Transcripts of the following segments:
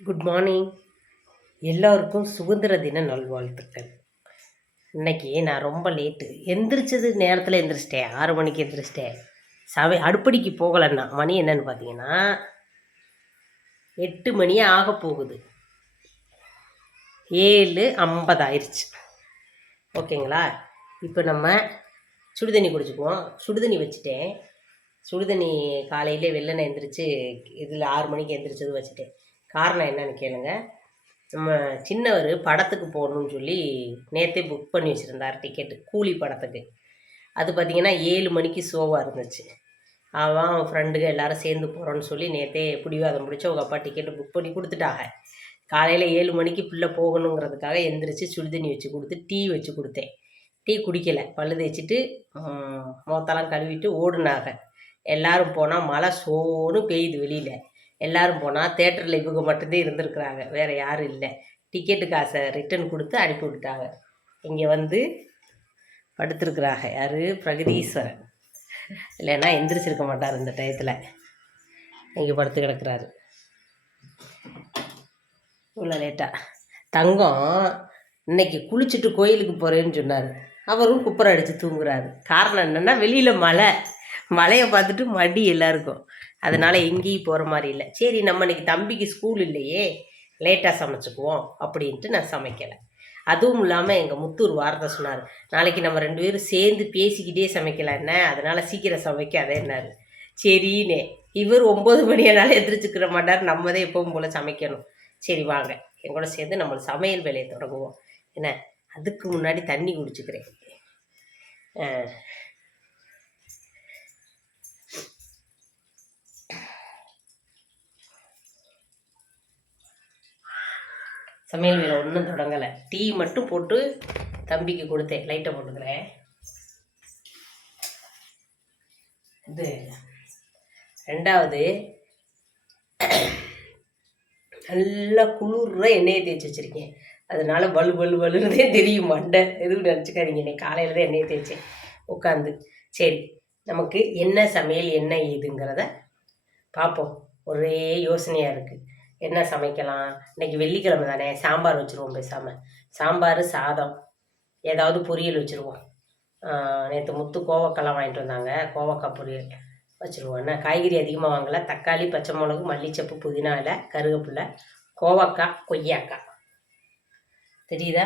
Good morning. எல்லோருக்கும் சுதந்திர தின நல்வாழ்த்துக்கள். இன்னைக்கு நான் ரொம்ப லேட்டு எந்திரிச்சது, நேரத்தில் எந்திரிச்சிட்டேன். 6 மணிக்கு எந்திரிச்சிட்டேன். அடுப்படிக்கு போகலைன்னா மணி என்னன்னு பார்த்தீங்கன்னா 8 மணியே ஆக போகுது. 7:50 ஆயிடுச்சு. ஓகேங்களா? இப்போ நம்ம சுடுதண்ணி குடிச்சுக்குவோம். சுடுதண்ணி வச்சுட்டேன். சுடுதண்ணி காலையிலே வெள்ளனை எந்திரிச்சு இதில் 6 மணிக்கு எந்திரிச்சது வச்சுட்டேன். காரணம் என்னன்னு கேளுங்க. நம்ம சின்னவர் படத்துக்கு போகணுன்னு சொல்லி நேற்றே புக் பண்ணி வச்சுருந்தார் டிக்கெட்டு, கூலி படத்துக்கு. அது பார்த்திங்கன்னா 7 மணிக்கு ஷோவாக இருந்துச்சு. அவன் ஃப்ரெண்டுங்க எல்லோரும் சேர்ந்து போகிறோன்னு சொல்லி நேற்றே பிடிவாதம் முடிச்சு அவங்க அப்பா டிக்கெட்டு புக் பண்ணி கொடுத்துட்டாங்க. காலையில் 7 மணிக்கு பிள்ளை போகணுங்கிறதுக்காக எந்திரிச்சு சுடுதண்ணி வச்சு கொடுத்து டீ வச்சு கொடுத்தேன். டீ குடிக்கலை, பல்லு தேய்ச்சிட்டு முகத்தெல்லாம் கழுவிட்டு ஓடுனாங்க. எல்லோரும் போனால் மழை சோன்னு பெய்யுது வெளியில். எல்லோரும் போனால் தேட்டரில் இவங்க மட்டும்தான் இருந்திருக்கிறாங்க, வேறு யாரும் இல்லை. டிக்கெட்டு காசை ரிட்டன் கொடுத்து அனுப்பி விட்டாங்க. இங்கே வந்து படுத்துருக்குறாங்க. யார்? பிரகதீஸ்வரன். இல்லைன்னா எந்திரிச்சிருக்க மாட்டார் இந்த டயத்தில். இங்கே படுத்து கிடக்கிறாரு இவ்வளோ லேட்டாக. தங்கம் இன்னைக்கு குளிச்சுட்டு கோயிலுக்கு போகிறேன்னு சொன்னார். அவரும் குப்பரை அடித்து தூங்குறாரு. காரணம் என்னென்னா வெளியில் மழையை பார்த்துட்டு மடி எல்லாருக்கும். அதனால் எங்கேயும் போகிற மாதிரி இல்லை. சரி, நம்ம இன்னைக்கு தம்பிக்கு ஸ்கூல் இல்லையே, லேட்டாக சமைச்சுக்குவோம் அப்படின்ட்டு நான் சமைக்கலை. அதுவும் இல்லாமல் எங்கள் முத்தூர் வார்த்தை சொன்னார், நாளைக்கு நம்ம 2 பேரும் சேர்ந்து பேசிக்கிட்டே சமைக்கலாம் என்ன, அதனால் சீக்கிரம் சமைக்காதேன்னாரு. சரின்னே. இவர் 9 மணியானாலும் எந்திரிச்சுக்கிற மாட்டார், நம்ம தான் எப்பவும் போல் சமைக்கணும். சரி வாங்க எங்கூட சேர்ந்து நம்ம சமையல் வேலையை தொடங்குவோம். என்ன, அதுக்கு முன்னாடி தண்ணி குடிச்சுக்கிறேன். சமையல் வேலை ஒன்றும் தொடங்கலை. டீ மட்டும் போட்டு தம்பிக்கு கொடுத்தேன். லைட்டை போட்டுக்கிறேன். இது 2வது, நல்லா குளிர்ற எண்ணெயை தேய்ச்சி வச்சுருக்கேன். அதனால வலுன்னதே தெரியும் மண்டை. எதுவும் நினச்சிக்காதீங்க, இன்னைக்கு காலையில் தான் எண்ணெயை தேய்ச்சேன் உட்காந்து. சரி, நமக்கு என்ன சமையல் என்ன ஏதுங்கிறத பார்ப்போம். ஒரே யோசனையாக இருக்குது, என்ன சமைக்கலாம். இன்றைக்கி வெள்ளிக்கிழமை தானே, சாம்பார் வச்சுருவோம் பேசாமல். சாம்பார், சாதம், ஏதாவது பொரியல் வச்சுருவோம். நேற்று முத்து கோவக்காய்லாம் வாங்கிட்டு வந்தாங்க, கோவக்காய் பொரியல் வச்சுருவோம். என்ன, காய்கறி அதிகமாக வாங்கலை. தக்காளி, பச்சை மிளகு, மல்லிச்சப்பு, புதினா இலை, கருவேப்பிலை, கோவக்காய், கொய்யாக்காய். தெரியுதா?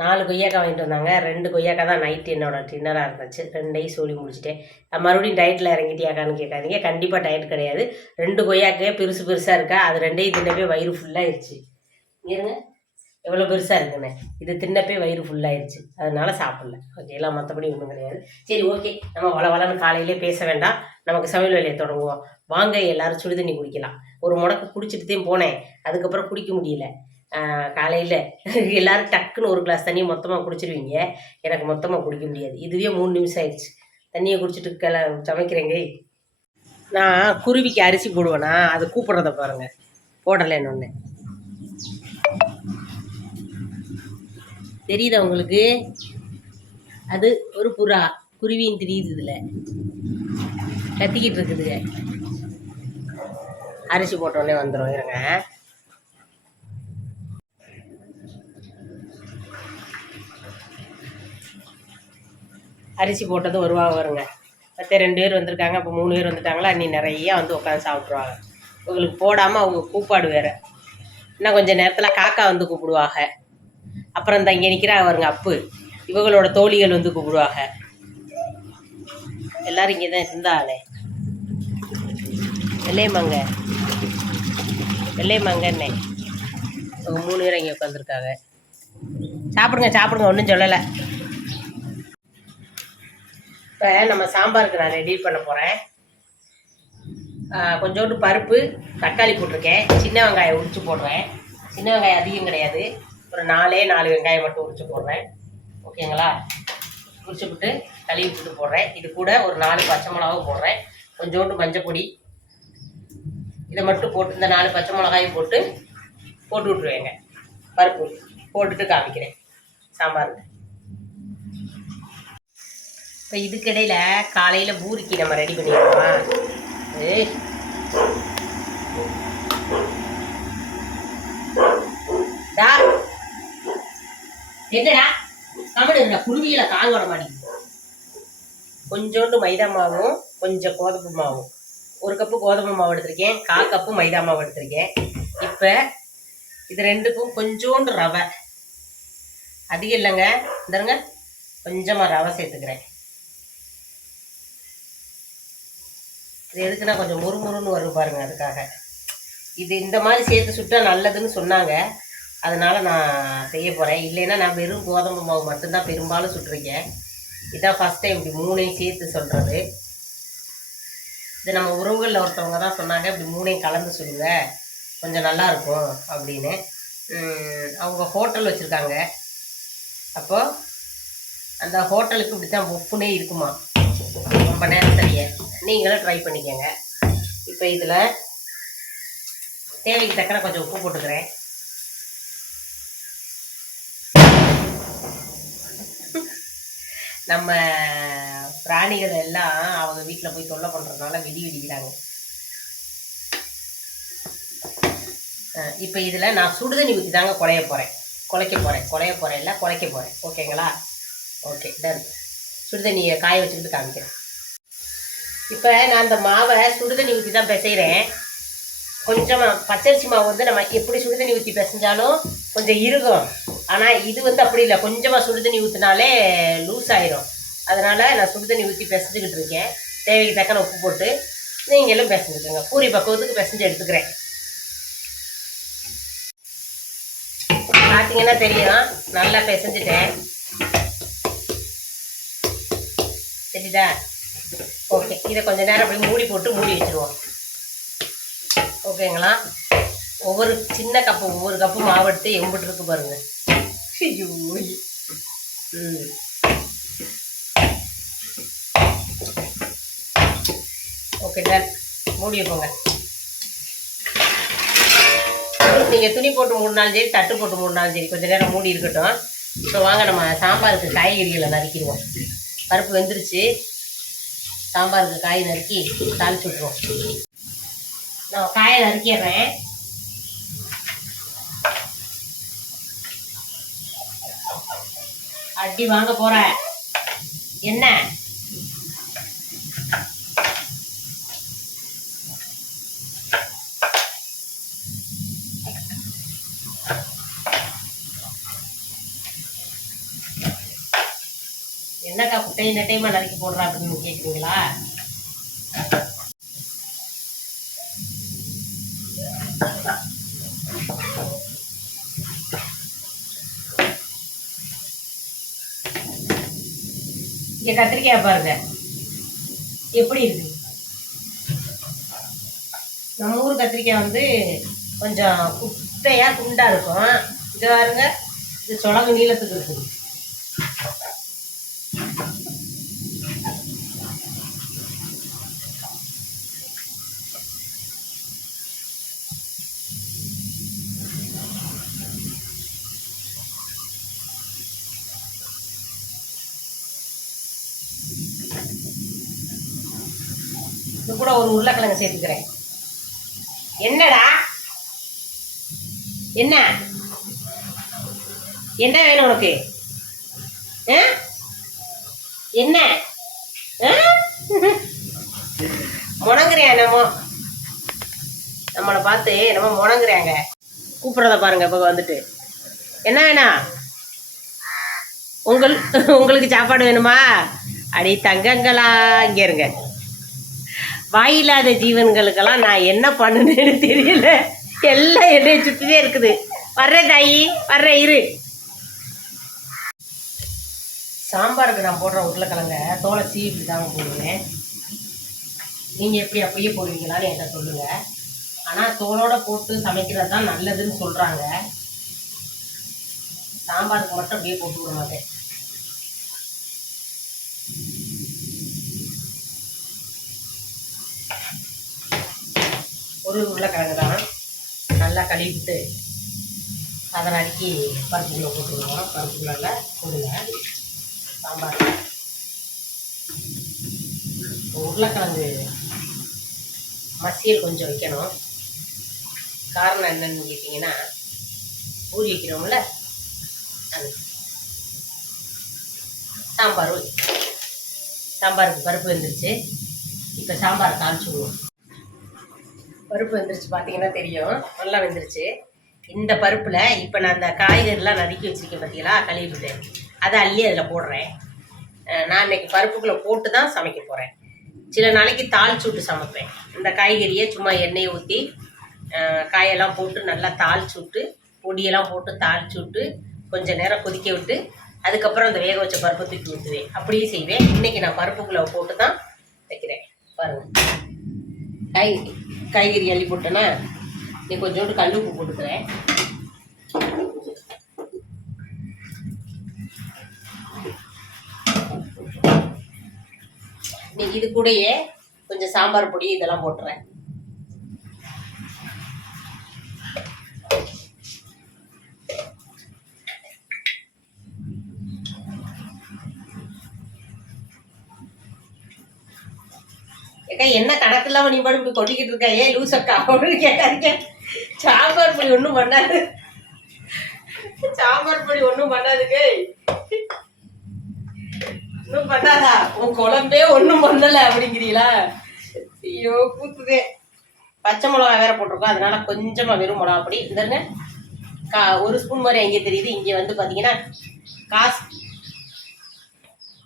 4 கொய்யாக்காய் வாங்கிட்டு வந்தாங்க. 2 கொய்யாக்காய் தான் நைட்டு என்னோட டின்னராக இருந்துச்சு. 2ஐயும் சொல்லி முடிச்சுட்டேன். மறுபடியும் டயட்டில் இறங்கிட்டியாக்கான்னு கேட்காதீங்க, கண்டிப்பாக டயட் கிடையாது. 2 கொய்யாக்கையே பெருசாக இருக்கா, அது 2ஐயும் தின்னப்பே வயிறு ஃபுல்லாகிடுச்சு. இருங்க, எவ்வளோ பெருசாக இருக்குண்ணே, இது தின்னப்பே வயிறு ஃபுல்லாகிடுச்சு. அதனால சாப்பிடல. ஓகேங்களா? மற்றபடி ஒன்றும் கிடையாது. சரி, ஓகே, நம்ம வளன்னு காலையிலே பேச வேண்டாம், நமக்கு சமையல் வேலையை தொடங்குவோம். வாங்க எல்லோரும் சுடுதண்ணி குடிக்கலாம். ஒரு முடக்கு குடிச்சிட்டு தான் போனேன், அதுக்கப்புறம் குடிக்க முடியல. காலையில் எல்லோரும் டக்குன்னு ஒரு கிளாஸ் தண்ணியை மொத்தமாக குடிச்சிருவீங்க, எனக்கு மொத்தமாக குடிக்க முடியாது. இதுவே 3 நிமிஷம் ஆயிடுச்சு. தண்ணியை குடிச்சிட்டு சமைக்கிறேங்க. நான் குருவிக்கு அரிசி போடுவேனா, அது கூப்பிட்றத பாருங்கள், போடலைன்னு ஒன்று. தெரியுதா உங்களுக்கு? அது ஒரு புறா, குருவியும் தெரியுது, இதில் கத்திக்கிட்டு இருக்குதுங்க. அரிசி போட்டோடனே வந்துடும். இருங்க, அரிசி போட்டது வருங்க. மற்ற 2 பேர் வந்திருக்காங்க, அப்போ 3 பேர் வந்துட்டாங்களா, நீ நிறையா வந்து உட்காந்து சாப்பிட்ருவாங்க. உங்களுக்கு போடாமல் அவங்க கூப்பாடு வேறு. இன்னும் கொஞ்சம் நேரத்தில் காக்கா வந்து கூப்பிடுவாங்க. அப்புறம் இந்த இங்கே நிற்கிறா அவருங்க அப்பு, இவங்களோட தோழிகள் வந்து கூப்பிடுவாங்க. எல்லோரும் இங்கே தான் இருந்தாலே. வெள்ளையம்மாங்க என்ன, அவங்க 3 பேரும் இங்கே உட்காந்துருக்காங்க. சாப்பிடுங்க, ஒன்றும் சொல்லலை. இப்போ நம்ம சாம்பாருக்கு நான் ரெடி பண்ண போகிறேன். கொஞ்சோண்டு பருப்பு, தக்காளி போட்டிருக்கேன். சின்ன வெங்காயம் உரிச்சு போடுறேன். சின்ன வெங்காயம் அதிகம் கிடையாது, ஒரு 4 வெங்காயம் மட்டும் உரிச்சு போடுறேன். ஓகேங்களா? உரிச்சு விட்டு கழுவி விட்டு போடுறேன். இது கூட ஒரு 4 பச்சை மிளகாவும் போடுறேன். கொஞ்சோண்டு மஞ்சள் பொடி, இதை மட்டும் போட்டு இந்த 4 பச்சை மிளகாயும் போட்டு விட்ருவேங்க. பருப்பு போட்டுட்டு காமிக்கிறேன் சாம்பாருக்கு. இப்போ இதுக்கிடையில் காலையில் பூரிக்கு நம்ம ரெடி பண்ணிடுவோமா? என்னடா கமடுடா குருவியில காங்கோட மாட்டேங்குது. கொஞ்சோண்டு மைதா மாவும் கொஞ்சம் கோதுமை மாவும், 1 கப்பு கோதுமை மாவு எடுத்திருக்கேன், 1/4 கப்பு மைதா மாவு எடுத்திருக்கேன். இப்போ இது ரெண்டுக்கும் கொஞ்சோண்டு ரவை, அதிகம் இல்லைங்க, இந்தருங்க கொஞ்சமாக ரவை சேர்த்துக்கிறேன். இது எதுக்குன்னா கொஞ்சம் முறுமுறுன்னு வரும் பாருங்க, அதுக்காக. இது இந்த மாதிரி சேர்த்து சுட்டா நல்லதுன்னு சொன்னாங்க, அதனால நான் செய்ய போகிறேன். இல்லைன்னா நான் வெறும் கோதுமை மாவு மட்டும்தான் பெரும்பாலும் சுட்டுருக்கேன். இதான் ஃபஸ்ட் டைம் இப்படி 3ஐயும் சேர்த்து சொல்கிறது. இது நம்ம உறவுகளில் ஒருத்தவங்க தான் சொன்னாங்க, இப்படி 3ஐயும் கலந்து சொல்லுங்க, கொஞ்சம் நல்லாயிருக்கும் அப்படின்னு. அவங்க ஹோட்டல் வச்சுருக்காங்க. அப்போது அந்த ஹோட்டலுக்கு இப்படி தான் ஒப்புனே இருக்குமா, ரொம்ப நேரம் சரியே. நீங்களும் ட்ரை பண்ணிக்கோங்க. இப்போ இதில் தேவைக்கு தக்கன கொஞ்சம் உப்பு போட்டுக்கிறேன். நம்ம பிராணிகள் எல்லாம் அவங்க வீட்டில் போய் தொல்லை பண்ணுறதுனால வெடிக்கிறாங்க. இப்போ இதில் நான் சுடுதண்ணி ஊற்றி தாங்க குழைக்க போகிறேன். ஓகேங்களா? Okay, ton. சுடுதண்ணியை காய வச்சுக்கிட்டு காமிக்கிறேன். இப்போ நான் அந்த மாவை சுடுதண்ணி ஊற்றி தான் பிசைகிறேன். கொஞ்சமாக பச்சரிசி மாவு வந்து நம்ம எப்படி சுடுதண்ணி ஊற்றி பிசைஞ்சாலும் கொஞ்சம் இருக்கும். ஆனால் இது வந்து அப்படி இல்லை, கொஞ்சமாக சுடுதண்ணி ஊற்றினாலே லூஸ் ஆயிரும். அதனால் நான் சுடுதண்ணி ஊற்றி பிசைஞ்சிக்கிட்டு இருக்கேன். தேவைக்கு தக்கன உப்பு போட்டு நீங்களும் பிசைஞ்சுக்கோங்க. பூரி பக்குவத்துக்கு பிசைஞ்சு எடுத்துக்கிறேன். பார்த்தீங்கன்னா தெரியும், நல்லா பிசைஞ்சிட்டேன். சரிதா? ஓகே, இதை கொஞ்சம் நேரம் அப்படி மூடி போட்டு மூடி வச்சுருவோம். ஓகேங்களா? ஒவ்வொரு கப்பு மாவு எடுத்து எம்பிட்டு இருக்கு பாருங்க. ஐயோ, ஓகே, டன். மூடி வைப்போங்க. நீங்கள் துணி போட்டு மூடினாலும் சரி, தட்டு போட்டு மூடினாலும் சரி, கொஞ்சம் நேரம் மூடி இருக்கட்டும். இப்போ வாங்க நம்ம சாம்பாருக்கு காய்கறிகளை நறுக்கிடுவோம். பருப்பு வெந்துருச்சு, சாம்பாருக்கு காய் நறுக்கி தாளிச்சு விட்ருவோம். நான் காயை நறுக்கிடுறேன். அடி வாங்க போற என்ன? என்னக்கா குட்டையை நெட்டையமா நறுக்கி போடுறா அப்படின்னு கேட்குறீங்களா? இங்கே கத்திரிக்காய் பாருங்க எப்படி இருக்கு. நம்ம ஊர் கத்திரிக்காய் வந்து கொஞ்சம் குட்டையா குண்டா இருக்கும். இது பாருங்க, இது சொலகு நீளத்துக்கு இருக்குது. இது கூட ஒரு உருளைக்கிழங்கு சேர்த்துக்கிறேன். என்னடா என்ன என்ன வேணும் உனக்கு? என்ன முணங்குறியா? நம்மளை பார்த்து நம்ம முணங்குறாங்க. கூப்பிட்றத பாருங்க. இப்போ வந்துட்டு என்ன வேணாம்? உங்களுக்கு சாப்பாடு வேணுமா? அடி தங்கங்களா, இங்கே இருங்க. வாயில்லாத ஜீவன்களுக்கெல்லாம் நான் என்ன பண்ணுனேன்னு தெரியல. எல்லாம் என்னை சுற்றிலே இருக்குது. வர்றேன் தாயி, வர்றேன், இரு. சாம்பாருக்கு நான் போடுற உருளைக்கிழங்க தோலை சீவி தாங்க போடுவேன். நீங்கள் எப்படி அப்படியே போடுவீங்களான்னு என்கிட்ட சொல்லுங்கள். ஆனால் தோலோடு போட்டு சமைக்கிறது தான் நல்லதுன்னு சொல்கிறாங்க. சாம்பாருக்கு மட்டும் அப்படியே போட்டு விட மாட்டேன். ஒரு உருளைக்கிழங்கு தான், நல்லா கழுவிட்டு அதை நறுக்கி பருப்புக்குள்ளே போட்டுவிடுவோம். பருப்புக்குள்ள போடுங்க சாம்பார். உருளைக்கிழங்கு மசியல் கொஞ்சம் வைக்கணும். காரணம் என்னன்னு கேட்டிங்கன்னா, பூரி வைக்கிறோம்ல, அது சாம்பாருக்கு பருப்பு வெந்துருச்சு. இப்போ சாம்பாரை தாளிச்சு விடுவோம். பருப்பு வெந்துருச்சு, பார்த்தீங்கன்னா தெரியும், நல்லா வெந்துருச்சு. இந்த பருப்பில் இப்போ நான் அந்த காய்கறிலாம் நறுக்கி வச்சுருக்கேன் பார்த்தீங்களா, கழுவிட்டு அதை அள்ளி அதில் போடுறேன். நான் இன்னைக்கு பருப்புக்குள்ளே போட்டு தான் சமைக்க போகிறேன். சில நாளைக்கு தாளிச்சு விட்டு சமைப்பேன். இந்த காய்கறியை சும்மா எண்ணெயை ஊற்றி காயெல்லாம் போட்டு நல்லா தாளிச்சு விட்டு, பொடியெல்லாம் போட்டு தாளிச்சு விட்டு கொஞ்சம் நேரம் கொதிக்க விட்டு அதுக்கப்புறம் அந்த வேக வச்ச பருப்பை தூக்கி ஊற்றுவேன். அப்படியே செய்வேன். இன்றைக்கி நான் பருப்புக்குள்ளே போட்டு தான் வைக்கிறேன். பாருங்கள், காய்கறி அள்ளி போட்டேன்னா நீ கொஞ்சோண்டு கல் உப்பு போட்டுக்கிறேன். நீ இது கூடயே கொஞ்சம் சாம்பார் பொடி இதெல்லாம் போட்டுறேன். ஏக்கா என்ன கணக்கு இல்லாம நீ பாட்டு இப்படி கொட்டிக்கிட்டு இருக்க, ஏன் லூஸ் அக்கா அப்படின்னு கேட்காதீங்க. சாம்பார் பொடி ஒன்றும் பண்ணாது, சாம்பார் பொடி ஒன்றும் பண்ணாதுக்கு, ஒன்றும் பண்ணாதா, உன் குழம்பே ஒன்றும் பண்ணலை அப்படிங்கிறீங்களா? ஐயோ கூத்துதே. பச்சை மிளகா வேற போட்டிருக்கோம், அதனால கொஞ்சமாக வெறும் மிளகா பொடி இந்த ஒரு ஸ்பூன் மாதிரி அங்கே தெரியுது. இங்கே வந்து பார்த்தீங்கன்னா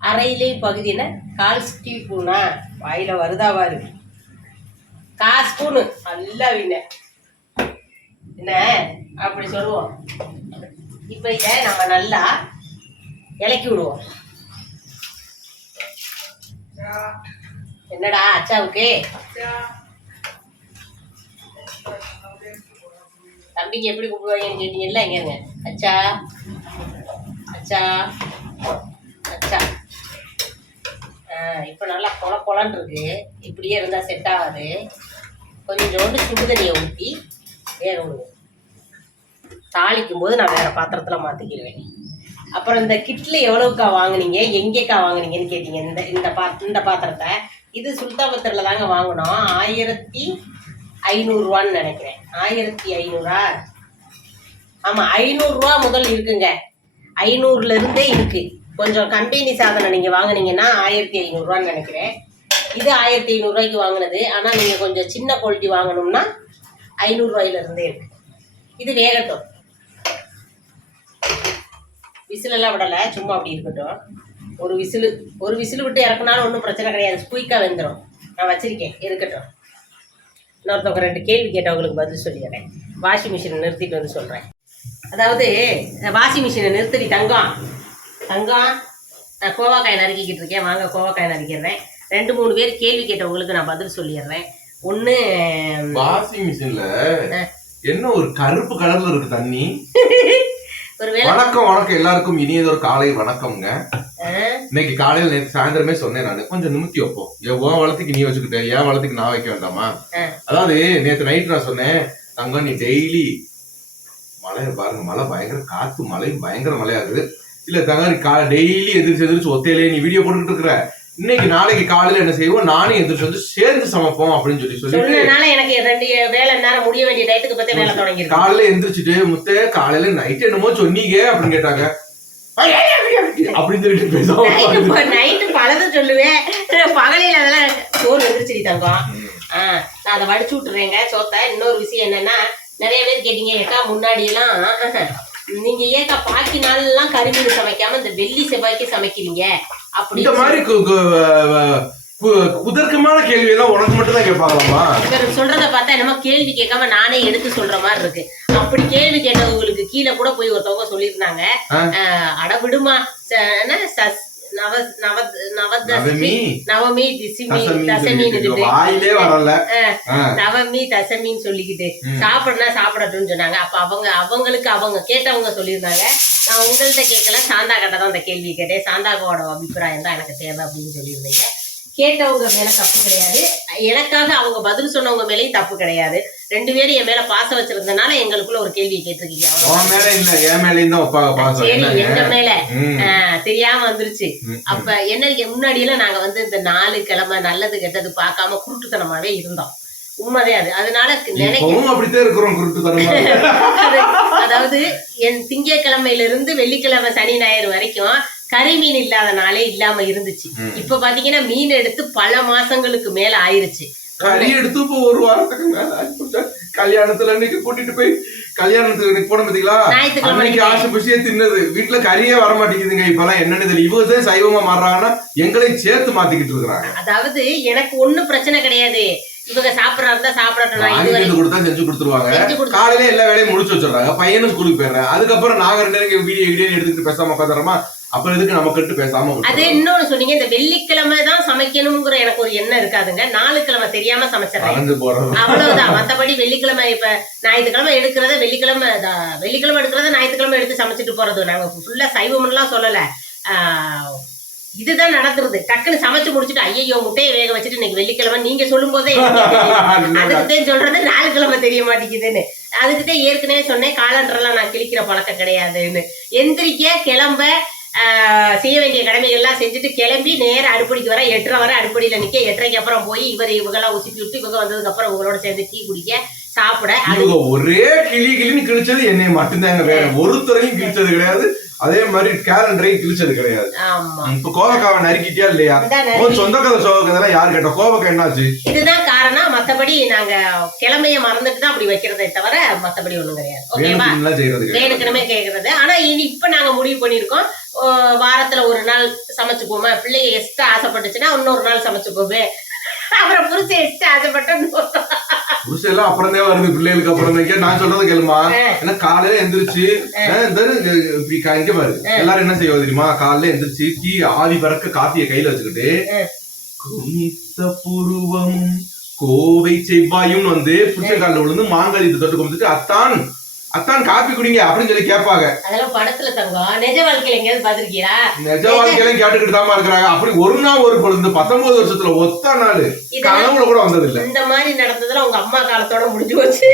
அரையிலே பகுதியில் 1/4 டீஸ்பூனா வாயில வருதா பாரு, 1/4 ஸ்பூனு நல்லா வீண என்ன அப்படி சொல்லுவோம். இப்போ இதை நம்ம நல்லா இலக்கி விடுவோம். என்னடா அச்சாவுக்கு தம்பிக்கு எப்படி கூப்பிடுவாங்கன்னு கேட்டீங்கல்ல, இங்க அச்சா அச்சா அச்சா. இப்போ நல்லா கொலன்னு இருக்கு, இப்படியே இருந்தால் செட் ஆகாது. கொஞ்சோண்டு சுடு தண்ணியை ஊற்றி வேக விடுவோம். தாளிக்கும் போது நான் வேறு பாத்திரத்தில் மாற்றிக்கிடுவேன். அப்புறம் இந்த கிட்டில் எவ்வளோக்கா வாங்கினீங்க, எங்கேக்கா வாங்கினீங்கன்னு கேட்டீங்க. இந்த பாத்திரத்தை இது சுல்தாபத்தரில் தாங்க வாங்கினோம். 1500 நினைக்கிறேன். 1500 ஆமாம், 500 ரூபா முதல் இருக்குங்க. 500லேருந்தே இருக்குது. கொஞ்சம் கம்பெனி சாதனை நீங்கள் வாங்கினீங்கன்னா 1500 நினைக்கிறேன். இது 1500 வாங்கினது. ஆனால் நீங்கள் கொஞ்சம் சின்ன குவாலிட்டி வாங்கணும்னா 500 இருக்கு. இது வேகட்டும், விசிலெல்லாம் விடலை, சும்மா அப்படி இருக்கட்டும். ஒரு விசில் விட்டு இறக்குனாலும் ஒன்றும் பிரச்சனை கிடையாது, குயிக்காக வெந்துடும். நான் வச்சுருக்கேன், இருக்கட்டும். இன்னொருத்தவங்க 2 கேள்வி கேட்டவங்களுக்கு பதில் சொல்லிடுறேன். வாஷிங் மிஷினை நிறுத்திட்டு வந்து சொல்கிறேன். அதாவது வாஷிங் மிஷினை நிறுத்தி தங்கம் நான் கோவாக்காய் நறுக்கிக்கிட்டு இருக்கேன், வாங்க கோவாக்காய் நறுக்கிறேன். 2-3 பேர் கேள்வி கேட்டவங்களுக்கு நான் பதில் சொல்லிடுறேன். ஒன்று, வாஷிங் மிஷின்ல என்ன ஒரு கருப்பு கலர்ல இருக்கு தண்ணி. வணக்கம் எல்லாருக்கும் இனியதொரு காலை வணக்கம்ங்க. இன்னைக்கு காலையில நேற்று சாயந்தரமே சொன்னேன், நான் கொஞ்சம் நிமித்தி வைப்போம். என் வளத்துக்கு நீ வச்சுக்கிட்டேன், என் வளத்துக்கு நான் வைக்க வேண்டாமா? அதாவது நேற்று நைட்டு நான் சொன்னேன், தங்கம் நீ டெய்லி மழையை பாருங்க, மழை பயங்கர காத்து, மழையும் பயங்கர மழையாகுது. இல்ல தங்க டெய்லி எதிர்த்து ஒத்தையிலே நீ வீடியோ போட்டுக்கிட்டு இருக்கிற, இன்னைக்கு நாளைக்கு காலையில என்ன செய்வோம், நானும் எந்திரிச்சு வந்து சேர்ந்து சமைப்போம் அப்படின்னு சொல்லி எனக்கு 2 வேலை நேரம் முடிய வேண்டிய டயத்துக்கு பத்தி வேலை தொடங்கி காலையில எந்திரிச்சுட்டு முத்த காலையில நைட் என்னமோ சொன்னீங்க அப்படின்னு கேட்டாங்க. அப்படின்னு சொல்லிட்டு பேசுவோம். நைட்டு பலது சொல்லுவேன், பகலையில அதெல்லாம் சோறு எந்திரிச்சிடி தங்கம். நான் அதை வடிச்சு விட்டுறேங்க சோத்தை. இன்னொரு விஷயம் என்னன்னா, நிறைய பேர் கேட்டீங்க, ஏக்கா முன்னாடி எல்லாம் நீங்க ஏக்கா பாக்கி நாள்லாம் கறிமீன் சமைக்காம இந்த வெள்ளி செவ்வாய்க்கு சமைக்கிறீங்க அப்படி இந்த மாதிரி குதர்க்கமான கேள்வி எல்லாம் உனக்கு மட்டும் தான் கேட்பாங்களாமா? இவர் சொல்றத பார்த்தா என்னமோ கேள்வி கேட்காம நானே எடுத்து சொல்ற மாதிரி இருக்கு. அப்படி கேள்வி கேட்டவங்களுக்கு கீழே கூட போய் ஒருத்தவங்க சொல்லியிருந்தாங்க, அட விடுமா நவமி தசமின்னு சொல்லிக்கிட்டு சாப்பிடட்டும்னு சொன்னாங்க. அப்ப அவங்களுக்கு அவங்க கேட்டவங்க சொல்லியிருந்தாங்க. நான் உங்கள்கிட்ட கேட்கல, சாந்தா கிட்ட தான் அந்த கேள்வி கேட்டேன். சாந்தாவோட அபிப்பிராயம் தான் எனக்கு தேவை அப்படின்னு சொல்லியிருந்தீங்க. கேட்டவங்க மேல தப்பு கிடையாது, எனக்காக அவங்க பதில் சொன்னவங்க மேலேயும் தப்பு கிடையாது. 2 பேரும் என் மேல பாசம் வச்சிருந்தனால எங்களுக்குள்ள ஒரு கேள்வியை கேட்டிருக்கீங்க. சரி, எங்க மேல தெரியாம வந்துருச்சு. அப்ப என்ன, முன்னாடி எல்லாம் நாங்க வந்து இந்த 4 கிழமை நல்லது கெட்டது பார்க்காம குருட்டுத்தனமாவே இருந்தோம். உண்மைதே அது. அதனால அதாவது என் திங்கட்கிழமையில இருந்து வெள்ளிக்கிழமை சனி ஞாயிறு வரைக்கும் கறி மீன் இல்லாத நாளே இல்லாம இருந்துச்சு. இப்ப பாத்தீங்கன்னா மீன் எடுத்து பல மாசங்களுக்கு மேல ஆயிருச்சு. கறி எடுத்து இப்போ ஒரு வாரத்துக்கு மேல ஆயிடுச்சு. கல்யாணத்துல இன்னைக்கு கூட்டிட்டு போய் கல்யாணத்துக்கு போன பாத்தீங்களா, அன்னைக்கு ஆசை பசியே தின்னது. வீட்டுல கறியே வர மாட்டேங்குதுங்க. இப்பெல்லாம் என்னன்னு தெரியல, இவங்க சைவமா மாறுறாங்கன்னா எங்களையும் சேர்த்து மாத்திக்கிட்டு இருக்கிறாங்க. அதாவது எனக்கு ஒண்ணும் பிரச்சனை கிடையாது, இவங்க சாப்பிடறதா சாப்பிடட்டும், கொடுத்தா செஞ்சு கொடுத்துருவாங்க. காலையில எல்லா வேலையும் முடிச்சு வச்சிடறாங்க, பையனும் ஸ்கூலுக்கு போயிடுறேன். அதுக்கப்புறம் நாங்க 2 நேரம் வீடியோ எடுத்துட்டு பேசாம உட்காந்துறோமா, அப்புறம் எதுக்கு நம்ம கட்டு பேசாம. அது இன்னொன்னு சொன்னீங்க, இந்த வெள்ளிக்கிழமை தான் சமைக்கணுங்கிற எனக்கு ஒரு எண்ணம் இருக்காதுங்க. 4 கிழமை தெரியாம சமைச்சிடறேன், அவ்வளவுதான். மத்தபடி வெள்ளிக்கிழமை இப்ப ஞாயிற்றுக்கிழமை எடுக்கிறத வெள்ளிக்கிழமை எடுக்கிறத ஞாயிற்றுக்கிழமை எடுத்து சமைச்சிட்டு போறது. நாங்க ஃபுல்லா சைவம் எல்லாம் சொல்லல, இதுதான் நடந்துருது. டக்குன்னு சமைச்சு முடிச்சுட்டு ஐயோ முட்டையை வேக வச்சுட்டு இன்னைக்கு வெள்ளிக்கிழமை நீங்க சொல்லும் போதே அதுக்குதான் சொல்றது 4 கிழமை தெரிய மாட்டேங்குதுன்னு. அதுக்குதான் ஏற்கனவே சொன்னேன், காலண்டரெல்லாம் நான் கிழிக்கிற பழக்கம் கிடையாதுன்னு. எந்திரிக்க கிளம்ப செய்ய வேண்டிய கடமைகள்லாம் செஞ்சுட்டு கிளம்பி நேரம் அடுப்படிக்கு வர 8:30 வர அடுப்படியில நிக்க, 8:30க்கு அப்புறம் போய் இவங்கெல்லாம் உசுப்பி விட்டு இவங்க வந்ததுக்கு அப்புறம் உங்களோட சேர்ந்து டீ குடிக்க சாப்பிட. ஒரே கிளின்னு கிழிச்சது என்னை மட்டும்தாங்க, வேற ஒருத்தரையும் கிழிச்சது கிடையாது. அதே மாதிரி கேலண்டரையும் கிழிச்சது கிடையாது. இப்ப கோவக்காவை நறுக்கிட்டியா இல்லையா, சொந்த கதை சோகக்கதை யாரு கேட்டோம், கோவக்காய் என்னாச்சு? இதுதான் காரணம். மத்தபடி நாங்க கிழமைய மறந்துட்டு தான் அப்படி வைக்கிறதே தவிர மத்தபடி ஒண்ணும் கிடையாது. ஓகேவா, வேணுக்கணுமே கேக்குறது. ஆனா இப்ப நாங்க முடிவு பண்ணிருக்கோம், வாரத்துல ஒரு நாள் சமைச்சுக்கோமே, பிள்ளைங்க எக்ஸ்ட்ரா ஆசைப்பட்டுச்சுன்னா இன்னொரு நாள் சமைச்சுக்கோமே. அப்புறம் புருஷன் எக்ஸ்ட்ரா ஆசைப்பட்ட புருஷன் எல்லாம் அப்புறம் தான் வருது, பிள்ளைகளுக்கு அப்புறம். நான் சொல்றது கேளுமா, ஏன்னா காலையில எந்திரிச்சு இங்க பாரு, எல்லாரும் என்ன செய்வது தெரியுமா, காலையில எந்திரிச்சு டீ ஆவி பறக்க காப்பியை கையில வச்சுக்கிட்டு குனித்த புருவமும் கோவை செவ்வாயும் வந்து புருஷன் காலில் விழுந்து மாங்காய் தொட்டு கொடுத்துட்டு அத்தான் காப்பி குடிங்க அப்படின்னு சொல்லி கேட்பாங்க. அதெல்லாம் படத்துல தங்கம், நிஜ வாழ்க்கையில எங்கேயாவது பாத்துருக்கீங்களா? நிஜ வாழ்க்கையில கேட்டுக்கிட்டு தான் இருக்கிறாங்க. அப்படி ஒரு நாள் ஒரு பொழுது 19 வருஷத்துல ஒத்த நாள் கனவுல கூட வந்தது இல்ல. இந்த மாதிரி நடந்ததுல உங்க அம்மா காலத்தோட முடிஞ்சு போச்சு.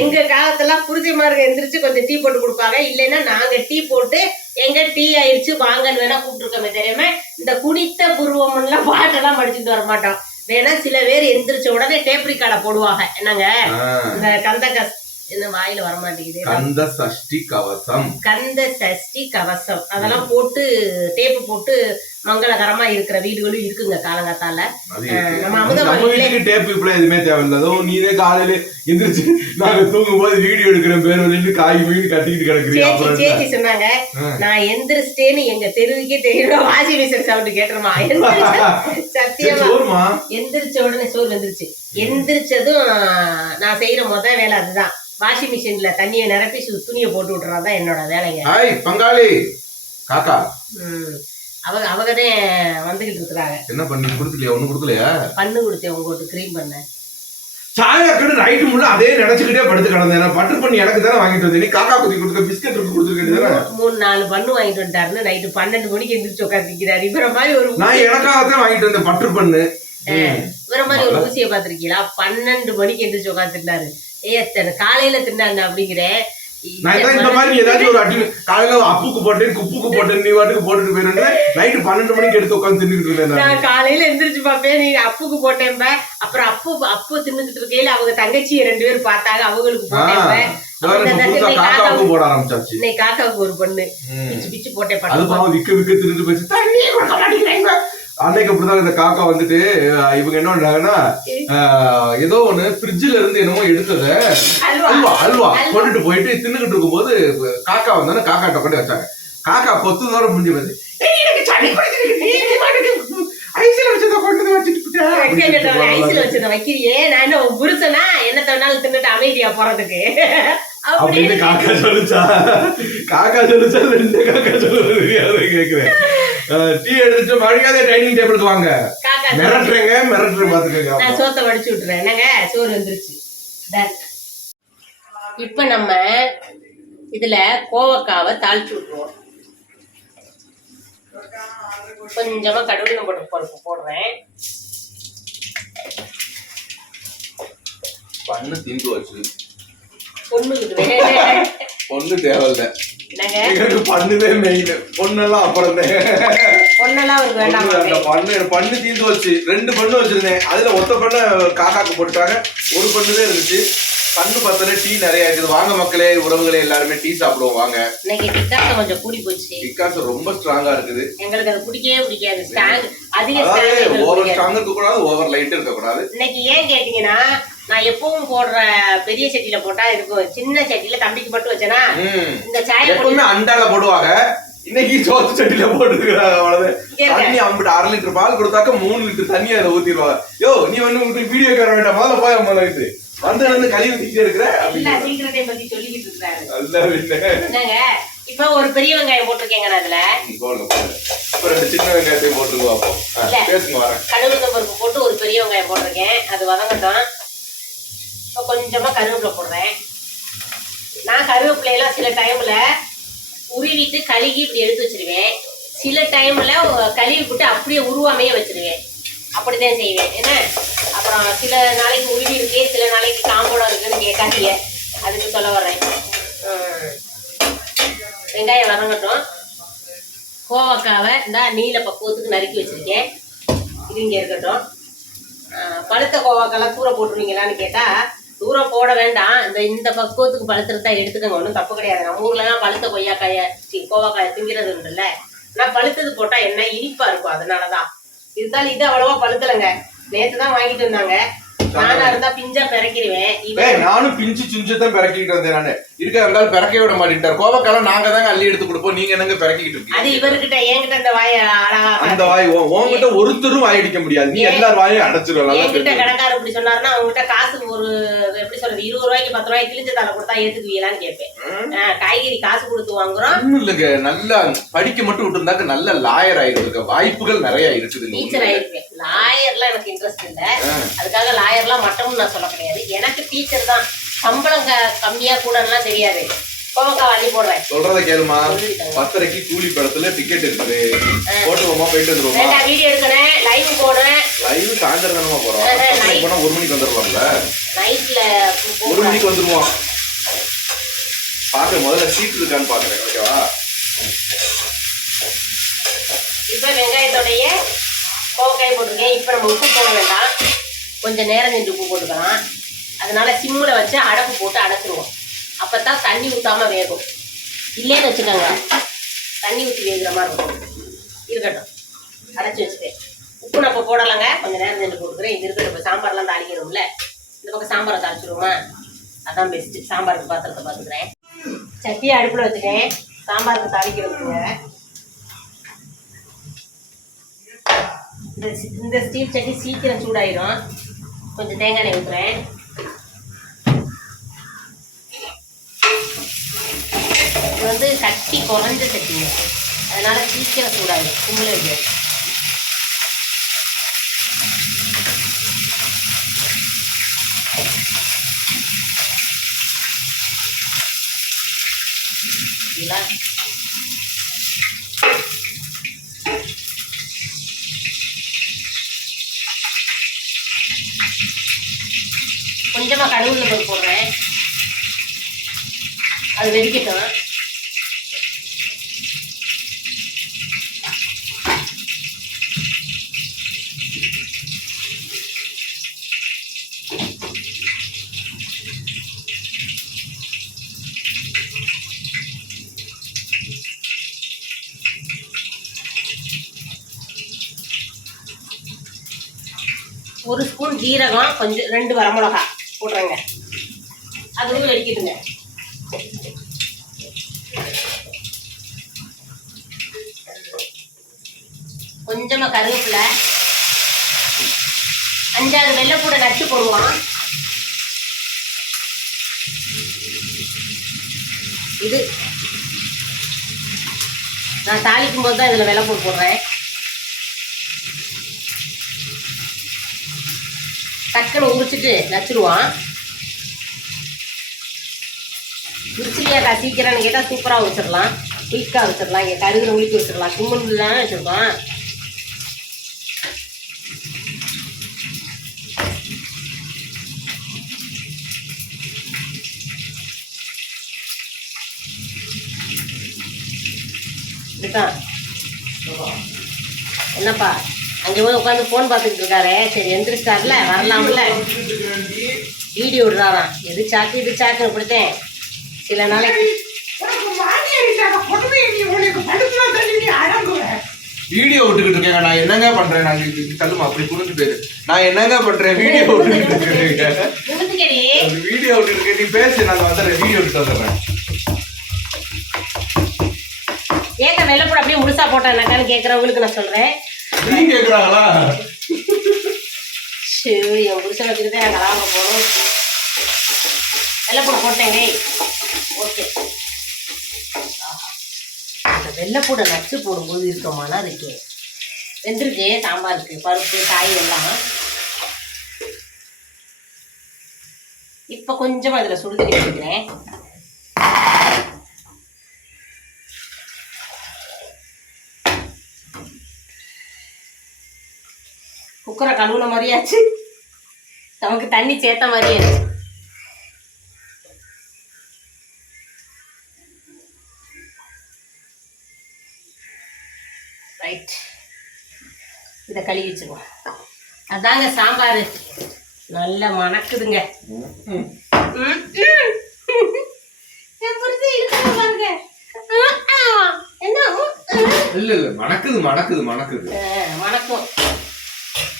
எங்க காலத்துல புரிஜிமார்க எந்திரிச்சு கொஞ்சம் டீ போட்டு கொடுப்பாங்க, இல்லைன்னா நாங்க டீ போட்டு எங்க டீ ஆயிடுச்சு வாங்கன்னு வேணா கூப்பிட்டுருக்கோமே தெரியாம இந்த குனித்த புருவம் எல்லாம் பாட்டெல்லாம் படிச்சுட்டு வர மாட்டோம். வேணா சில பேர் எந்திரிச்ச உடனே டேப் ரிகார்ட போடுவாங்க. என்னங்க இந்த கந்த என்ன வாயில வர மாட்டேங்குது, கந்த சஷ்டி கவசம் அதெல்லாம் போட்டு டேப்பு போட்டு மங்களகரமா இருக்கிற வீடுகளும் இருக்குங்க காலங்காத்தால. நம்ம வீட்டுக்கு டேப் இப்ப எதுவுமே தேவையில்லை. நீனே காலையில எந்திரிச்சு நாங்க தூங்கும் போது வீடியோ எடுக்கிறேன், பேர் வந்து காய் மீன் கட்டிக்கிட்டு கிடக்குறீங்க. சேச்சி சொன்னாங்க, நான் எந்திரிச்சிட்டேன்னு எங்க தெருவுக்கே தெரியல, வாஷிங் மிஷின் சவுண்ட் கேட்டுருமா. சத்தியமா எந்திரிச்ச உடனே சோறு வந்துருச்சு. எந்திரிச்சதும் நான் செய்யற முதல் வேலை அதுதான், வாஷிங் மிஷின்ல தண்ணியை நிரப்பி துணியை போட்டு விட்டுறதான் என்னோட வேலைங்க. பங்காளி காக்கா அவங்கதான் வந்துகிட்டு இருக்கிறாங்க. என்ன பண்ணி கொடுக்கலையா, ஒண்ணு கொடுக்கலையா? பண்ணு கொடுத்தேன், உங்ககிட்ட கிரீம் பண்ண சாயக்கடு நைட்டு முள்ள அதே நினைச்சுக்கிட்டே படுத்து கிடந்தேன். பட்டர் பண்ணி எனக்கு தானே வாங்கிட்டு வந்தேன், நீ காக்கா குத்தி கொடுக்க பிஸ்கட் இருக்கு கொடுத்துருக்கேன். 3-4 பண்ணு வாங்கிட்டு வந்துட்டாருன்னு நைட்டு 12 மணிக்கு எந்திரிச்சு உட்காந்துக்கிறாரு. இவர மாதிரி ஒரு நான் எனக்காகத்தான் வாங்கிட்டு வந்தேன் பட்டர் பண்ணு. இவர மாதிரி ஒரு ஊசியை பாத்திருக்கீங்களா, 12 மணிக்கு எந்திரிச்சு உட்காந்துட்டாரு. காலையில தின்னாங்க அப்படிங்கிறேன். இந்த மாதிரி ஏதாச்சும் ஒரு காலையில அப்புக்கு போட்டேன் குப்புக்கு போட்டேன் நீ வாட்டுக்கு போட்டுட்டு போயிருந்தேன். நைட்டு 12 மணிக்கு எடுத்து உட்காந்து தின்னுட்டு இருந்தேன். நான் காலையில எந்திரிச்சு பாப்பேன், நீ அப்புக்கு போட்டேன். அப்புறம் அப்பு தின்னுட்டு இருக்கையில அவங்க தங்கச்சியை 2 பேரும் பார்த்தாங்க, அவங்களுக்கு போட்டேன். போட ஆரம்பிச்சாச்சு. இன்னைக்கு காக்காவுக்கு ஒரு பொண்ணு பிச்சு பிச்சு போட்டேன். விக்க தின்னுட்டு போச்சு. அன்னைக்கு அப்படிதான் இந்த காக்கா வந்துட்டு இவங்க என்ன பண்றாங்கன்னா, ஏதோ ஒண்ணு ஃப்ரிட்ஜ்ல இருந்து என்னமோ எடுத்தத அல்வா கொண்டுட்டு போயிட்டு தின்னுகிட்டு இருக்கும் போது காக்கா வந்தானே காக்காட்ட கொண்டு வச்சாங்க. காக்கா கொத்துதோட முடிஞ்சு வந்து ஐஸ்ல வச்சத கொண்டு வச்சத வைக்கிறியே, நான் என்ன புருஷனா என்னத்த வேணாலும் தின்னுட்டு அமைதியா போறதுக்கு அப்படின்னு காக்கா சொல்லுச்சா. காக்கா சொல்லுச்சா ரெண்டு காக்கா சொல்லுறது கேக்குறேன். டீ எடுத்துட்டு மரியாதை டைனிங் டேபிளுக்கு வாங்க. மிரட்டுறேன் பாத்துக்கங்க. நான் சோத்தை வடிச்சு விட்டுறேன். என்னங்க சோறு வந்துருச்சு. இப்ப நம்ம இதுல கோவக்காவை தாளிச்சு விட்டுருவோம். கொஞ்சமா கடுகு பருப்பு போடுறேன். பண்ணு திண்டு வச்சு பொண்ணு தேவையில்ல, பண்ணுதே மெயின். பொண்ணெல்லாம் அப்புறம் பண்ணு தீந்து வச்சு 2 பண்ணு வச்சிருந்தேன். அதுல ஒத்த பண்ண காக்காக்கு போட்டுட்டாங்க, ஒரு பண்ணுதே இருந்துச்சு. கண்ணு பத்தல டீ நிறைய இருக்குது. வாங்க மக்களே, உறவுகளே, எல்லாருமே டீ சாப்பிடுவோம் வாங்க. இன்னைக்கு டிக்காசம் கொஞ்சம் கூடி போச்சு. டிக்காசம் ரொம்ப ஸ்ட்ராங்கா இருக்குது. எங்களுக்கு அது பிடிக்கவே பிடிக்காது. ஸ்ட்ராங் அதிக ஓவர் ஸ்ட்ராங் இருக்க கூடாது, ஓவர் லைட் இருக்க கூடாது. இன்னைக்கு ஏன் கேட்டீங்கன்னா, நான் எப்பவும் போடுற பெரிய சட்டியில போட்டா இருக்கும். சின்ன சட்டியில தம்பிக்கு மட்டும் வச்சேனா இந்த சாயம் எப்பவுமே அண்டால போடுவாங்க. இன்னைக்கு சோத்து சட்டியில போட்டுருக்காங்க. அவ்வளவுதான். தண்ணி அம்பிட்டு 1/2 லிட்டர் பால் கொடுத்தாக்க 3 லிட்டர் தண்ணி அதை ஊத்திடுவாங்க. யோ நீ வந்து வீடியோ கார வேண்டாம், முதல்ல போய் முதல்ல வந்து கழுவி ஊத்திட்டே இருக்கிற சீக்கிரத்தை பத்தி சொல்லிக்கிட்டு இருக்காரு. என்னங்க இப்ப ஒரு பெரிய வெங்காயம் போட்டிருக்கேங்க. அதுல இப்ப 2 சின்ன வெங்காயத்தையும் போட்டுருவோம். பேசுங்க வரேன். கடுகு பருப்பு போட்டு ஒரு பெரிய வெங்காயம் போட்டிருக்கேன். அது வதங்கட்டும். இப்ப கொஞ்சமா கருவேப்பிலை போடுறேன். நான் கருவேப்பிலையெல்லாம் சில டைம்ல உருவிட்டு கழுகி இப்படி எடுத்து வச்சிருவேன். சில டைம்ல கழுவி விட்டு அப்படியே உருவாமையே வச்சிருவேன். அப்படித்தான் செய்வேன். என்ன அப்புறம் சில நாளைக்கு உருவி இருக்கு, சில நாளைக்கு காம்போட இருக்குன்னு கேட்காதீங்க. அதுக்கு சொல்ல வர்றேன். வெங்காயம் வதங்கட்டும். கோவக்காவை இந்த நீல பக்குவத்துக்கு நறுக்கி வச்சிருக்கேன். இது இங்கே இருக்கட்டும். பழுத்த கோவக்காலாம் தூர போட்டுருவீங்களான்னு கேட்டா தூரம் போட வேண்டாம். இந்த பக்குவத்துக்கு பழுத்துறதா எடுத்துக்கோங்க, ஒன்றும் தப்பு கிடையாது. நம்ம ஊர்லலாம் பழுத்த கொய்யாக்காயை கோவக்காயை திங்கிறது உண்டுல்ல. ஆனால் பழுத்தது போட்டா என்ன இனிப்பா இருக்கும், அதனாலதான். இருந்தாலும் இது அவ்வளவா பழுத்தலைங்க. நேற்று தான் வாங்கிட்டு வந்தாங்க. நானா இருந்தா பிஞ்சா பிறக்கிடுவேன். நானும் பிஞ்சு சுஞ்சதான் பிறக்கிட்டு வந்தேன். நானு இருக்க இருந்தாலும் பிறக்க விட மாட்டேன். கோவக்காலம் நாங்க தாங்க அள்ளி எடுத்து கொடுப்போம். நீங்க என்னங்க பிறக்கிட்டு இருக்கீங்க? அது இவர்கிட்ட என்கிட்ட அந்த வாய் அந்த வாய் உங்ககிட்ட ஒருத்தரும் வாய் அடிக்க முடியாது. நீ எல்லாரும் வாயும் அடைச்சிருவாங்க. என்கிட்ட கடைக்காரர் இப்படி சொன்னாருன்னா அவங்ககிட்ட காசு ஒரு எப்படி சொல்றது 20 ரூபாய்க்கு 10 ரூபாய்க்கு கிழிஞ்ச தலை கொடுத்தா ஏத்துக்குவீங்களான்னு கேட்பேன். காய்கறி காசு கொடுத்து வாங்குறோம். இல்லங்க, நல்லா படிக்க மட்டும் விட்டுருந்தாக்க நல்ல லாயர் ஆயிருக்கு. வாய்ப்புகள் நிறைய இருக்குது. டீச்சர் ஆயிருக்கேன். லாயர்லாம் எனக்கு இன்ட்ரெஸ்ட் இல்ல. அதுக்காக லாயர்லாம் மட்டும் நான் சொல்ல கிடையாது. எனக்கு டீச்சர் தான். சம்பளம் கம்மியா கூடலாம் தெரியாது. கோவக்காய் அள்ளி போடுறேன். சொல்றத கேளுமா. 10:30 கூலி படத்துல டிக்கெட் இருக்குது. போட்டுவோமா, போயிட்டு வந்துருவோமா? வீடியோ எடுக்கிறேன், லைவ் போடுறேன். லைவ் சாயந்தரம் தானமா போறோம். போனா 1 மணிக்கு வந்துருவாங்கல்ல. நைட்ல 1 மணிக்கு வந்துருவோம். பாக்குறேன், முதல்ல சீட் இருக்கான்னு பாக்குறேன். ஓகேவா? இப்ப வெங்காயத்தோடைய கோவக்காய் போட்டிருக்கேன். இப்ப நம்ம உப்பு போட வேண்டாம். கொஞ்சம் நேரம் செஞ்சு உப்பு போட்டுக்கலாம். அதனால சிம்மில் வச்சு அடப்பு போட்டு அடைச்சிருவோம். அப்பதான் தண்ணி ஊற்றாம வேகும். இல்லைன்னு வச்சுக்கோங்க, தண்ணி ஊற்றி வேகிற மாதிரி இருக்கும். இருக்கட்டும், அடைச்சி வச்சுட்டேன். உப்பு நான் இப்போ போடலாங்க. கொஞ்சம் நேரம் செஞ்சு போட்டுக்கிறேன். இது இருக்கட்டும். இப்போ சாம்பார்லாம் தாளிக்கணும்ல. இந்த பக்கம் சாம்பாரை தாளிச்சிடுவோமா? அதான் பெஸ்ட்டு. சாம்பாருக்கு பாத்திரத்தை பார்த்துக்கிறேன். சட்டியை அடுப்பில் வச்சுட்டேன். சாம்பாருக்கு தாளிக்கிறதுங்க. இந்த ஸ்டீல் சட்டி சீக்கிரம் சூடாயிடும். கொஞ்சம் தேங்காய் எண்ணெய் ஊற்றுறேன். இது வந்து கட்டி குறைஞ்ச சட்டிங்க, அதனால சீக்கிரம் சூடாயிடும். கும்பல இருக்கு. கொஞ்சமா கடுகுல பருப்பு போடுறேன். அது வெடிக்கட்டும். ஒரு ஸ்பூன் ஜீரகம், கொஞ்சம் 2 வரமிளகா போடுறேங்க. அதுவும் வெடிக்கிட்டுங்க. கொஞ்சமா கருவேப்பிலை, 5-6 வெள்ளைப்பூடை நட்டு போடுவோம். இது நான் தாளிக்கும் போது தான் இதில் வெள்ளைப்பூடு போடுறேன். டக்குன்னு உரிச்சிட்டு நச்சுடுவான். உரிச்சிலியாக்கா சீக்கிரம்னு கேட்டால் சூப்பராக உரிச்சிடலாம். குயிக்காக வச்சிடலாம். இங்கே கருகிற உளிக்கு வச்சிடலாம். கும்பல் தானே வச்சுருக்கோம். இதுதான் என்னப்பா அங்கே போய் உட்காந்து ஃபோன் பார்த்துக்கிட்டு இருக்காரு. சரி எந்திரிச்சிட்டார்ல, வரலாம்ல. வீடியோ விடுறாராம். எது சாக்கு இது சாக்குன்னு கொடுத்தேன். சில நாளைக்கு வீடியோ விட்டுக்கிட்டு இருக்கேங்க. நான் என்னங்க பண்றேன்? நான் தள்ளுமா அப்படி புரிஞ்சு போயிரு. நான் என்னங்க பண்றேன்? வீடியோ விட்டுக்கிட்டு இருக்கேன். வீடியோ விட்டுட்டு இருக்கேன். நீ பேசு, நான் வந்துடுறேன். வீடியோ விட்டு வந்துடுறேன். ஏங்க வெள்ளைப்பூடு அப்படியே முழுசா போட்டேன்னாக்கான்னு கேட்கறவங்களுக்கு நான் சொல்றேன். நீ கேக்குறாங்களா? சரி, என் புருஷனை வச்சுக்கிட்டே நான் கலாம போகணும். வெள்ளைப்பூடு போட்டேங்க. ஓகே. அந்த வெள்ளைப்பூடை நச்சு போடும்போது இருக்கமானா இருக்கு. வெந்திருக்கு சாம்பாருக்கு, பருப்பு காய் எல்லாம். இப்போ கொஞ்சமாக இதில் சுடுதண்ணி வச்சுக்கிறேன். குக்கரை கழுவுன மாதிரியாச்சு, நமக்கு தண்ணி சேர்த்த மாதிரியாச்சு. ரைட், இதை கழுவி வச்சுருவோம். அதாங்க சாம்பார் நல்லா மணக்குதுங்க. இல்ல இல்ல, மணக்குது மணக்குது மணக்குது மணக்கும்.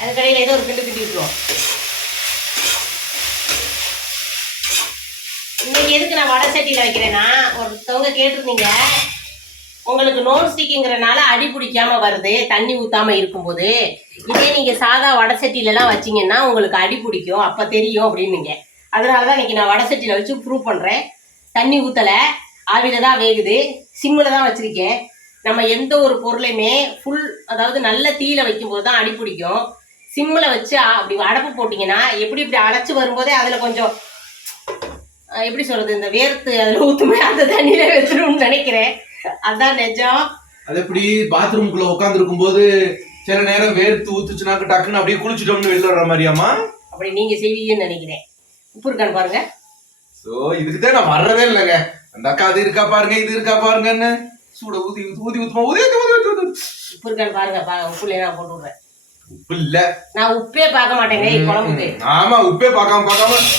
அது கடையில் ஏதோ ஒரு கிண்டு கிட்டி விட்டுருவோம். இன்னைக்கு எதுக்கு நான் வடை சட்டியில் வைக்கிறேன்னா, ஒருத்தவங்க கேட்டிருந்தீங்க, உங்களுக்கு நோன் ஸ்டிக்குங்கிறனால அடி பிடிக்காம வருது தண்ணி ஊத்தாம இருக்கும்போது. இதே நீங்க சாதா வடை சட்டிலலாம் வச்சிங்கன்னா உங்களுக்கு அடி பிடிக்கும், அப்ப தெரியும் அப்படின்னுங்க. அதனாலதான் இன்னைக்கு நான் வடை சட்டியில வச்சு ப்ரூவ் பண்றேன். தண்ணி ஊத்தல, ஆவில தான் வேகுது, சிம்மில் தான் வச்சிருக்கேன். நம்ம எந்த ஒரு பொருளையுமே ஃபுல், அதாவது நல்ல தீயில வைக்கும்போது தான் அடி பிடிக்கும். சிம்மில் வச்சு அப்படி அடப்பு போட்டிங்கன்னா எப்படி இப்படி அழைச்சி வரும்போதே அதில் கொஞ்சம் எப்படி சொல்றது, இந்த வேர்த்து அதில் ஊற்றுமே அந்த தண்ணியில வச்சிரும்னு நினைக்கிறேன். அதான் நிஜம். அது எப்படி பாத்ரூம்குள்ள உட்கார்ந்து இருக்கும் போது சில நேரம் வேர்த்து ஊத்துச்சுனாக்க டக்குன்னு அப்படியே குளிச்சுட்டோம்னு வெளில வர்ற மாதிரியாமா? அப்படி நீங்க செய்வீங்கன்னு நினைக்கிறேன். உப்பு இருக்கான்னு பாருங்க. சோ இதுக்குதான் நான் வர்றதே இல்லைங்க. அந்த அக்கா அது இருக்கா பாருங்க, இது இருக்கா பாருங்கன்னு சூட ஊதி ஊதி ஊத்துமா ஊதி உப்பு இருக்கான்னு பாருங்க. உப்பு இல்லையா நான் போட்டு விடுறேன். உப்பு இல்ல, நான் உப்பே பார்க்க மாட்டேங்க குழம்புக்கு. ஆமா, உப்பே பார்க்காம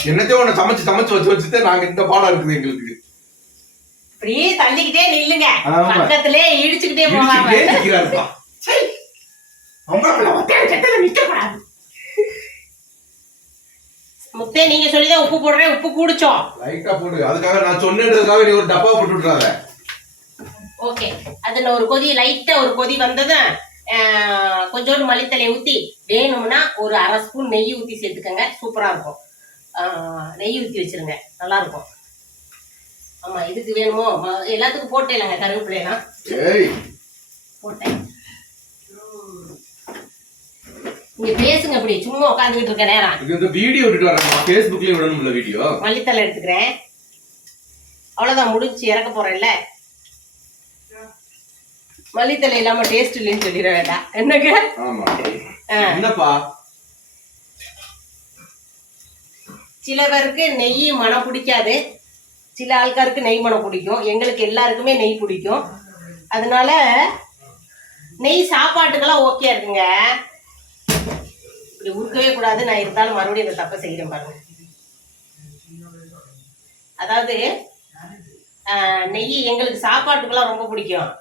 என்னத்தையும் ஒண்ணு சமைச்சு சமைச்சு வச்சுட்டு நாங்க இந்த பாடம் இருக்குது எங்களுக்கு. அப்படியே தள்ளிக்கிட்டே நில்லுங்க, பக்கத்திலே இடிச்சுக்கிட்டே போவாங்க. முத்தே நீங்க சொல்லிதான் உப்பு போடுறேன். உப்பு கூடிச்சோம், லைட்டா போடு. அதுக்காக நான் சொன்னதுக்காக நீ ஒரு டப்பா போட்டு விட்டுறாத. ஓகே, அதுல ஒரு கொதி, லைட்டா ஒரு கொதி வந்ததும் கொஞ்சோண்டு மல்லித்தலையை ஊத்தி, வேணும்னா ஒரு அரை ஸ்பூன் நெய் ஊத்தி சேர்த்துக்கங்க, சூப்பரா இருக்கும். நெய் ஊத்தி வச்சிருங்க, நல்லா இருக்கும். ஆமா, இதுக்கு வேணுமோ எல்லாத்துக்கும் போட்டே இல்லைங்க, கருவேப்பிலையெல்லாம் போட்டேன். நீங்க பேசுங்க, அப்படி சும்மா உட்காந்துக்கிட்டு இருக்க நேரம். இது வீடியோ விட்டுட்டு வரேன், ஃபேஸ்புக்லயே விடணும்ல வீடியோ. மல்லித்தலை எடுத்துக்கிறேன், அவ்வளவுதான், முடிச்சு இறக்க போறேன்ல. மல்லித்தலை இல்லாம டேஸ்ட் இல்லைன்னு சொல்லிட வேண்டாம். என்னங்க? ஆமா, என்னப்பா, சில பேருக்கு நெய் மனம் பிடிக்காது, சில ஆൾക്കാருக்கு நெய் மனம் பிடிக்கும். எங்களுக்கு எல்லாருக்குமே நெய் பிடிக்கும். அதனால நெய் சாப்பாட்டுக்கெல்லாம் ஓகே இருக்குங்க. இப்படி உருக்கவே கூடாது. நான் இருந்தாலும் மறுபடியும் இந்த தப்பை செய்கிறேன் பாருங்க. அதாவது நெய் எங்களுக்கு சாப்பாட்டுக்கெல்லாம் ரொம்ப பிடிக்கும்.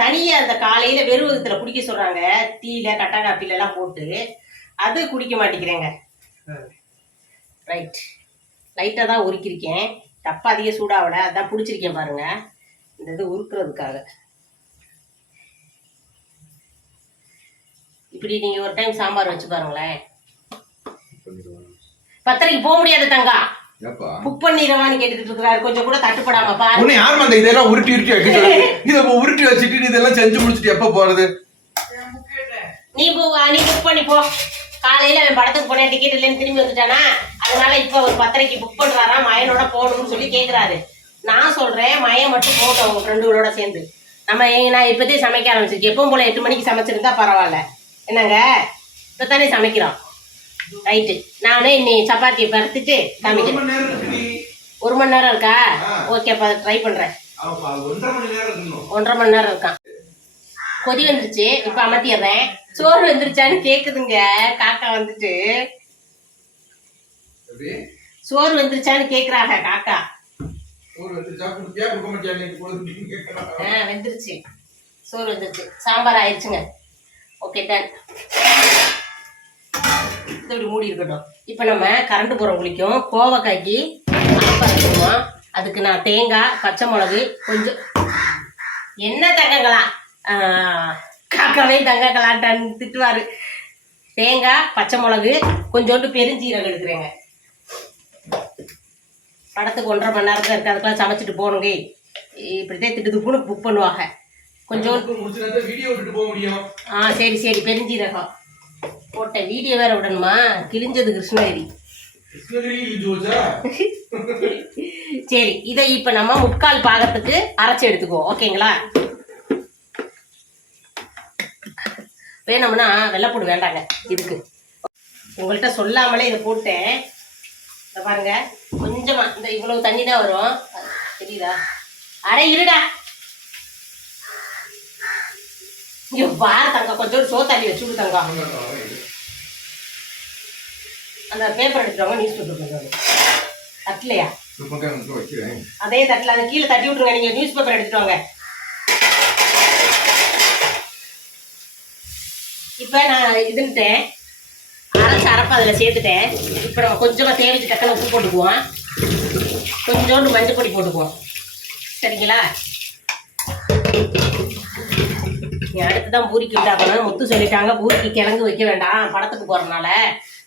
தனியாக அந்த காலையில் வெறும் விதத்தில் குடிக்க சொல்கிறாங்க, டீயில் கட்டா காப்பில எல்லாம் போட்டு, அது குடிக்க மாட்டேங்கிறேங்க. ரைட், லைட்டாக தான் உருக்கிருக்கேன், தப்பா அதிக சூடாகல, அதான் பிடிச்சிருக்கேன் பாருங்க. இந்த இது உருக்குறதுக்காக. இப்படி நீங்கள் ஒரு டைம் சாம்பார் வச்சு பாருங்களேன். பத்தரைக்கு போக முடியாது தங்கா, புக் பண்ணிடுவான்னு கேட்டுக்கிட்டு இருக்கிறாரு. கொஞ்சம் கூட தட்டுப்படாம பாரு. யாரும் அந்த இதெல்லாம் உருட்டி உருட்டி வைக்க இதை உருட்டி வச்சுட்டு இதெல்லாம் செஞ்சு முடிச்சுட்டு எப்ப போறது? நீ புக் பண்ணி போ. காலையில அவன் படத்துக்கு போனேன், டிக்கெட் இல்லைன்னு திரும்பி வந்துட்டானா, அதனால இப்ப ஒரு 10:30 புக் பண்றாரா, மயனோட போகணும்னு சொல்லி கேட்கிறாரு. நான் சொல்றேன் மயம் மட்டும் போட்டோம் அவங்க ஃப்ரெண்டுகளோட சேர்ந்து. நான் இப்பதே சமைக்க ஆரம்பிச்சிருக்கேன். எப்பவும் போல 8 மணிக்கு சமைச்சிருந்தா பரவாயில்ல. என்னங்க, இப்பதானே சமைக்கிறோம். ரைட்டு, நானே இன்னைக்கு சப்பாத்தியை பருத்துட்டு காமிக்கிறேன். 1 மணி நேரம் இருக்கா? ஓகே, அப்ப ட்ரை பண்றேன். 1.5 மணி நேரம் இருக்கான். கொதி வந்துருச்சு, இப்ப அமர்த்திடுறேன். சோறு வந்துருச்சான்னு கேக்குதுங்க காக்கா வந்துட்டு. சோறு வந்துருச்சான்னு கேக்குறாங்க காக்கா. வெந்துருச்சு, சோறு வந்துருச்சு, சாம்பார் ஆயிடுச்சுங்க. Okay done. இது இப்படி மூடி இருக்கட்டும். இப்போ நம்ம கரண்ட் போகிறோம் குளிக்கும் கோவக்காய்க்கு அரைப்போம். அதுக்கு நான் தேங்காய், பச்சை மிளகு கொஞ்சம். என்ன தங்கங்களா, காக்காவே தங்கங்களான்னு திட்டுவாரு. தேங்காய், பச்சை மிளகு, கொஞ்சோண்டு பெருஞ்சீரகம் எடுக்கிறேங்க. படத்துக்கு 1.5 மணி நேரத்தில் இருக்கு, அதுக்கெல்லாம் சமைச்சிட்டு போகணுங்க. இப்படித்தான் திட்டுதுப்புன்னு புக் பண்ணுவாங்க. கொஞ்சோண்டு வீடியோ விட்டுட்டு போக முடியும். சரி சரி, பெருஞ்சீரகம் போட்ட வீடியோ வேற விடணுமா? கிழிஞ்சது கிருஷ்ணகிரி. சரி, இதை இப்ப நம்ம 3/4 பாகத்துக்கு அரைச்சி எடுத்துக்குவோம். ஓகேங்களா? வேணும்னா வெள்ளைப்பூடு வேண்டாங்க இதுக்கு. உங்கள்கிட்ட சொல்லாமலே இதை போட்டேன். இதை பாருங்க, கொஞ்சமா இந்த இவ்வளவு தண்ணி தான் வரும், தெரியுதா? அரை இருடா, இங்க பாரு தங்க, கொஞ்சோண்டு சோத்தாளி வச்சுடு தங்க. அந்த பேப்பர் எடுத்துருவாங்க, நியூஸ் பேப்பர் கொஞ்சம் தட்டலையா? அதே தட்டல, அதை கீழே தட்டி விட்டுருங்க. நீங்க நியூஸ் பேப்பர் எடுத்துட்டு வாங்க. இப்ப நான் இதுன்ட்டேன், அரைச்சு அரைப்ப அதில் சேர்த்துட்டேன். இப்போ நம்ம கொஞ்சமா தேவைக்கு தக்கன உப்பு போட்டுக்குவோம், கொஞ்சோண்டு மஞ்சள் பொடி போட்டுக்குவோம். சரிங்களா? அடுத்துதான் பூரிக்கு விட்டாங்க. முத்து சொல்லிட்டாங்க பூரிக்கு கிழங்கு வைக்க வேண்டாம், படத்துக்கு போறதுனால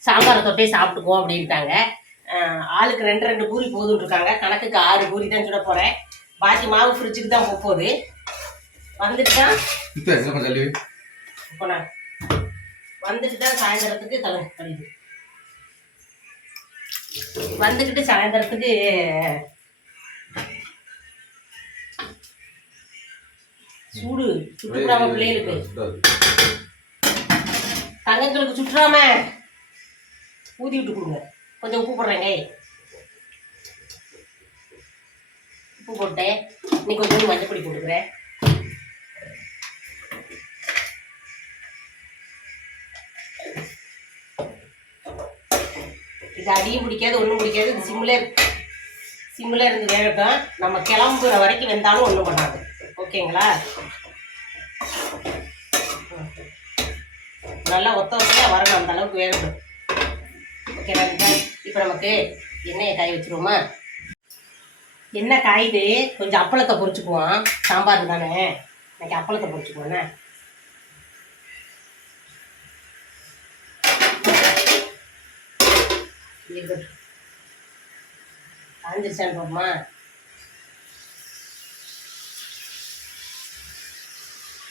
சாம்பாரை தொட்டே சாப்பிட்டுக்குவோம் அப்படின்ட்டாங்க. ஆளுக்கு 2 பூரி போதுன்னு இருக்காங்க. கணக்குக்கு 6 பூரி தான் சுட போறேன். பாக்கி மாவு ஃப்ரிட்ஜுக்கு தான் போகுது. வந்துட்டு தான் இப்போ நான் வந்துட்டு தான் சாயந்தரத்துக்கு கழிவு வந்துக்கிட்டு சாயந்தரத்துக்கு சூடு சுட்டுறாம பிள்ளைகளுக்கு தங்கங்களுக்கு சுட்டுறாம ஊதி விட்டு கொடுங்க. கொஞ்சம் உப்பு போடுறேங்க. உப்பு போட்டேன். இன்னைக்கு கொஞ்சம் மஞ்சள் பொடி போட்டுக்கிறேன். இது அடியும் பிடிக்காது, ஒன்றும் பிடிக்காது. இது சிம்மில் இருந்து வேகட்டும். நம்ம கிளம்புற வரைக்கும் வெந்தாலும் ஒன்றும் பண்ணாது. ஓகேங்களா? நல்லா ஒத்த ஒத்தையாக வரணும், அந்த அளவுக்கு வேகட்டும். ஓகே, இப்போ நமக்கு எண்ணெயை காய வச்சுருவோமா? எண்ணெய் காயுது, கொஞ்சம் அப்பளத்தை பொரிச்சுக்குவோம். சாம்பார் தானே, இன்னைக்கு அப்பளத்தை பொரிச்சுக்குவோண்ணே. காஞ்சிருச்சான்னு போமா?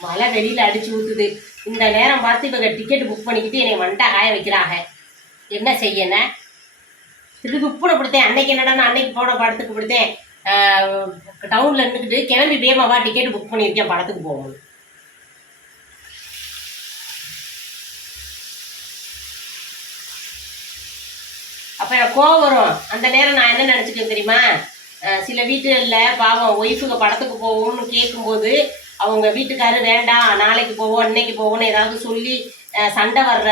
மழை வெளியில் அடிச்சு ஊற்றுது. இந்த நேரம் பார்த்து இப்போ டிக்கெட் புக் பண்ணிக்கிட்டு என்னை மண்டா காய வைக்கிறாங்க. என்ன செய்யன? திருப்பி உப்புனை பிடித்தேன். அன்னைக்கு என்னடா, அன்னைக்கு போன படத்துக்கு பிடித்தேன். டவுனில் இருந்துக்கிட்டு கிளம்பி வேமாவா டிக்கெட் புக் பண்ணியிருக்கேன் படத்துக்கு போகணும். அப்போ எனக்கு கோவம் வரும். அந்த நேரம் நான் என்ன நினச்சிட்டேன் தெரியுமா? சில வீட்டுகளில் பாவம் ஒய்ஃபுங்க படத்துக்கு போவோம்னு கேட்கும்போது அவங்க வீட்டுக்காரரு வேண்டாம் நாளைக்கு போவோம் இன்னைக்கு போவோம்னு ஏதாவது சொல்லி சண்டை வர்ற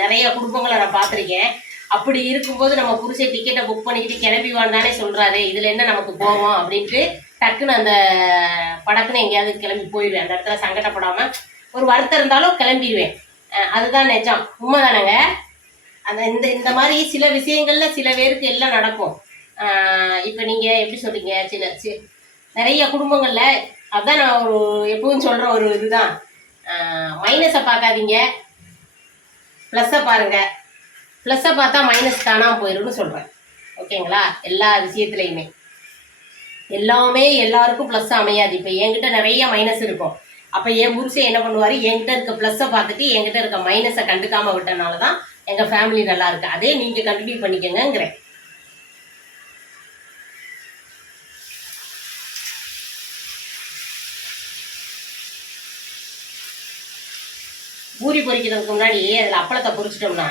நிறைய குடும்பங்களை நான் பார்த்துருக்கேன். அப்படி இருக்கும்போது நம்ம புருஷன் டிக்கெட்டை புக் பண்ணிக்கிட்டு கிளம்பி வாண்டானே சொல்கிறாரு, இதில் என்ன நமக்கு போவோம் அப்படின்ட்டு டக்குன்னு அந்த படக்குன்னு எங்கேயாவது கிளம்பி போயிடுவேன். அந்த இடத்துல சங்கடப்படாமல் ஒரு வருத்தம் இருந்தாலும் கிளம்பிடுவேன். அதுதான் நிஜம், உண்மை தானேங்க? அந்த இந்த மாதிரி சில விஷயங்கள்ல சில பேருக்கு எல்லாம் நடக்கும். இப்போ நீங்கள் எப்படி சொல்கிறீங்க, நிறைய குடும்பங்களில் அதுதான் நான் ஒரு எப்பவும் சொல்கிற ஒரு இதுதான், மைனஸை பார்க்காதீங்க, ப்ளஸ்ஸை பாருங்கள். ப்ளஸ்ஸை பார்த்தா மைனஸ் காணாமல் போயிடும்னு சொல்கிறேன். ஓகேங்களா? எல்லா விஷயத்துலையுமே எல்லாமே எல்லாருக்கும் ப்ளஸ் அமையாது. இப்போ என்கிட்ட நிறைய மைனஸ் இருக்கும். அப்போ என் புருஷன் என்ன பண்ணுவார், என்கிட்ட இருக்க ப்ளஸ்ஸை பார்த்துட்டு என்கிட்ட இருக்க மைனஸை கண்டுக்காமல் விட்டனால தான் எங்கள் ஃபேமிலி நல்லா இருக்குது. அதே நீங்கள் கண்டினியூ பண்ணிக்கங்கிறேன். பூரி பொரிக்கிறதுக்கு முன்னாடி அதில் அப்பளத்தை பொரிச்சிட்டோம்னா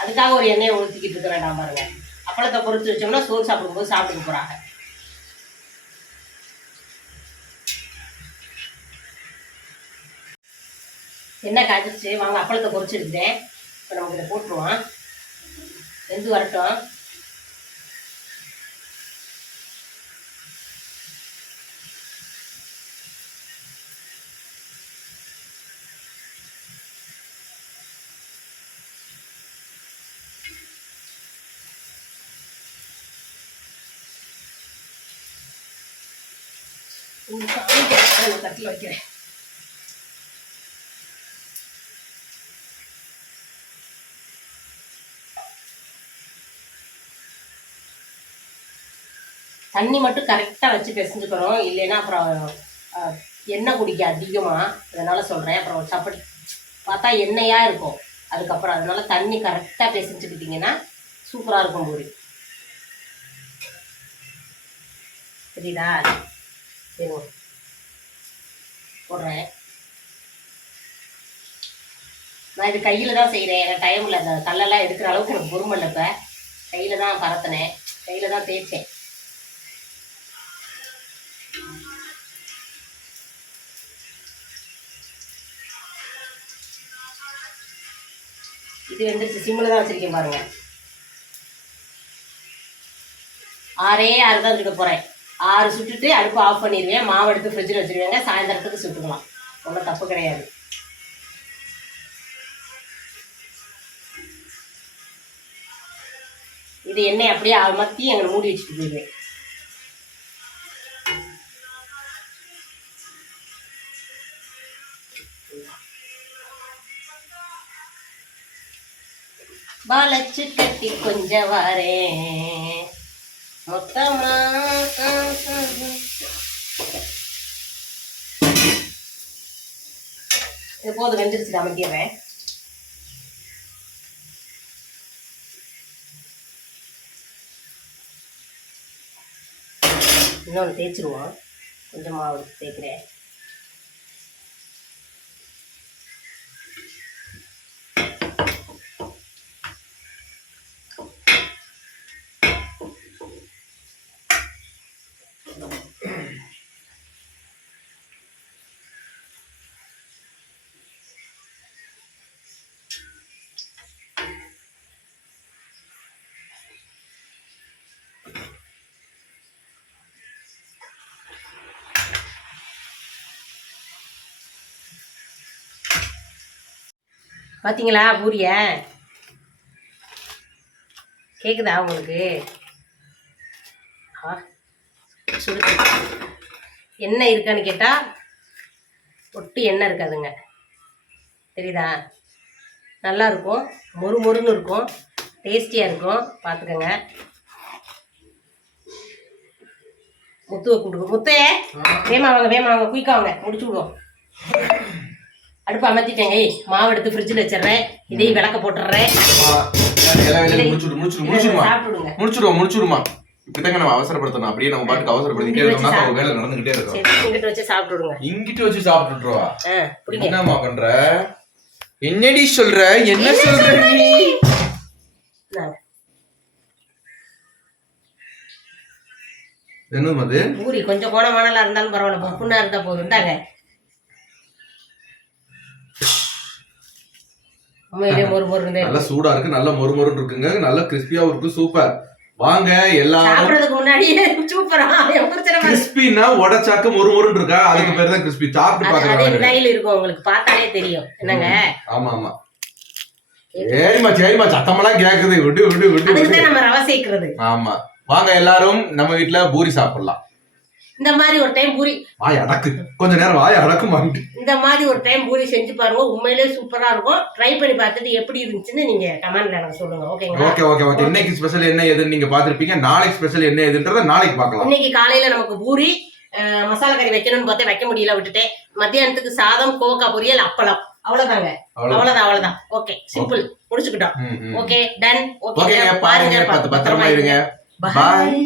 அதுக்காக ஒரு எண்ணெயை ஊற்றிக்கிட்டு இருக்க வேண்டாம் பாருங்க. அப்பளத்தை பொரிச்சு வச்சோம்னா சோறு சாப்பிடும்போது சாப்பிட்டுக்க போகிறாங்க. என்ன காய்ச்சிருச்சு, வாங்க அப்பளத்தை பொரிச்சிருக்கிறேன். இப்போ நமக்கு இதை போட்டுருவோம், வெந்து வரட்டும். தட்டில் வைக்கிறேன். தண்ணி மட்டும் கரெக்டாக வச்சு பிசைஞ்சுக்கிறோம், இல்லைன்னா அப்புறம் எண்ணெய் குடிக்க அதிகமாக, அதனால சொல்கிறேன். அப்புறம் சப்படி பார்த்தா எண்ணெயாக இருக்கும் அதுக்கப்புறம். அதனால தண்ணி கரெக்டாக பிசைஞ்சுக்கிட்டிங்கன்னா சூப்பராக இருக்கும் பூரி. சரிதா? சரி போடுறேன். நான் இது கையில் தான் செய்கிறேன், எனக்கு டைம் இல்லை. அந்த கல்லெல்லாம் எடுக்கிற அளவுக்கு எனக்கு பொறுமை இல்லை. இப்போ கையில் தான் பரத்தினேன், கையில் தான் தேய்ச்சேன். இது வந்துருச்சு. சிம்மில் தான் வச்சுருக்கேன் பாருங்கள். 6 தான் சுட்ட போகிறேன். 6 சுட்டுட்டு அடுப்பு ஆஃப் பண்ணிடுவேன். மாவு எடுத்து ஃப்ரிட்ஜில் வச்சுருவேங்க. சாயந்தரத்துக்கு சுட்டுக்கலாம், ஒன்றும் தப்பு கிடையாது. இது எண்ணெய் அப்படியே அமர்த்தி எங்களை மூடி வச்சுட்டு போயிடுவேன். வளைச்சு கட்டி கொஞ்சம் வரேன் மொத்தமா. இது போதும், வெந்துருச்சு. அமைக்கிறேன். இன்னொன்று தேய்ச்சிருவோம். கொஞ்சம் மாவு தேய்க்கிறேன். பார்த்தீங்களா பூரிய? கேட்குதா உங்களுக்கு? சுடு எண்ணெய் இருக்கான்னு கேட்டால் ஒட்டு எண்ணெய் இருக்காதுங்க. தெரியுதா? நல்லா இருக்கும், மொறு மொறுன்னு இருக்கும், டேஸ்டியாக இருக்கும். பார்த்துக்கோங்க. முத்துவை கூப்பிடுங்க. முத்தே, வேமா வாங்க, குயிக்காக வாங்க, முடிச்சு விடுவோம். அடுப்பு அமர்த்திட்டேங்க. மாவு எடுத்து ஃப்ரிட்ஜில் வச்சிடுறேன். இதையும் விளக்க போட்டுடுறேன். முடிச்சுடுமா. இப்படிதாங்க நம்ம அவசரப்படுத்தணும். அப்படியே நம்ம பாட்டுக்கு அவசரப்படுத்திட்டே இருக்கோம்னா ஒரு வேலை நடந்துகிட்டே இருக்கும். இங்கிட்ட வச்சு சாப்பிட்டுடுங்க. இங்கிட்ட வச்சு சாப்பிட்டுருவா. என்னம்மா பண்ற? என்னடி சொல்ற? என்ன சொல்ற நீ? என்னது அது? பூரி கொஞ்சம் கோணமானலா இருந்தாலும் பரவாயில்ல, பொப்புன்னா இருந்தா போதும். தாங்க நல்லா சூடா இருக்கு, நல்ல மொறுமொறு இருக்குங்க, நல்ல கிறிஸ்பியாவும் இருக்கு. சூப்பர். வாங்க எல்லாரும் சாப்பிடுறதுக்கு முன்னாடியே சூப்பரா கிறிஸ்பினா உடைச்சாக்க மொறுமொறுன்னு இருக்கா, அதுக்கு பேர் தான் கிறிஸ்பி. சாப்பிட்டு பாக்குறாங்க. அதே ஸ்டைல் இருக்கும், உங்களுக்கு பார்த்தாலே தெரியும். என்னங்க? ஆமா ஆமா. சரிமா சத்தமெல்லாம் கேக்குது. விடு அதுக்கு நம்ம ரவை சேர்க்கிறது. ஆமா. வாங்க எல்லாரும் நம்ம வீட்ல பூரி சாப்பிடலாம். இந்த மாதிரி ஒரு டைம் பூரி வாய் அடக்கு, கொஞ்ச நேரம் வாய் அடக்கும். இந்த மாதிரி ஒரு டைம் பூரி செஞ்சு பாருங்க, உண்மையிலே சூப்பரா இருக்கும். ட்ரை பண்ணி பார்த்துட்டு எப்படி இருந்துச்சுன்னு நீங்க கமெண்ட்ல எனக்கு சொல்லுங்க. ஓகேங்களா? ஓகே. இன்னைக்கு ஸ்பெஷல் என்ன ஏதுன்னு நீங்க பாத்துருப்பீங்க. நாளைக்கு ஸ்பெஷல் என்ன ஏதுன்றத நாளைக்கு பார்க்கலாம். இன்னைக்கு காலையில நமக்கு பூரி மசாலா கறி வைக்கணும்னு பார்த்தா வைக்க முடியல, விட்டுட்டேன். மத்தியானத்துக்கு சாதம், கோவக்காய் பொரியல், அப்பளம். அவ்வளவுதாங்க. அவ்வளவுதான். ஓகே, சிம்பிள், முடிச்சுக்கிட்டோம். Okay, done. ஓகே, பாருங்க, பத்திரமா இருங்க. பாய்.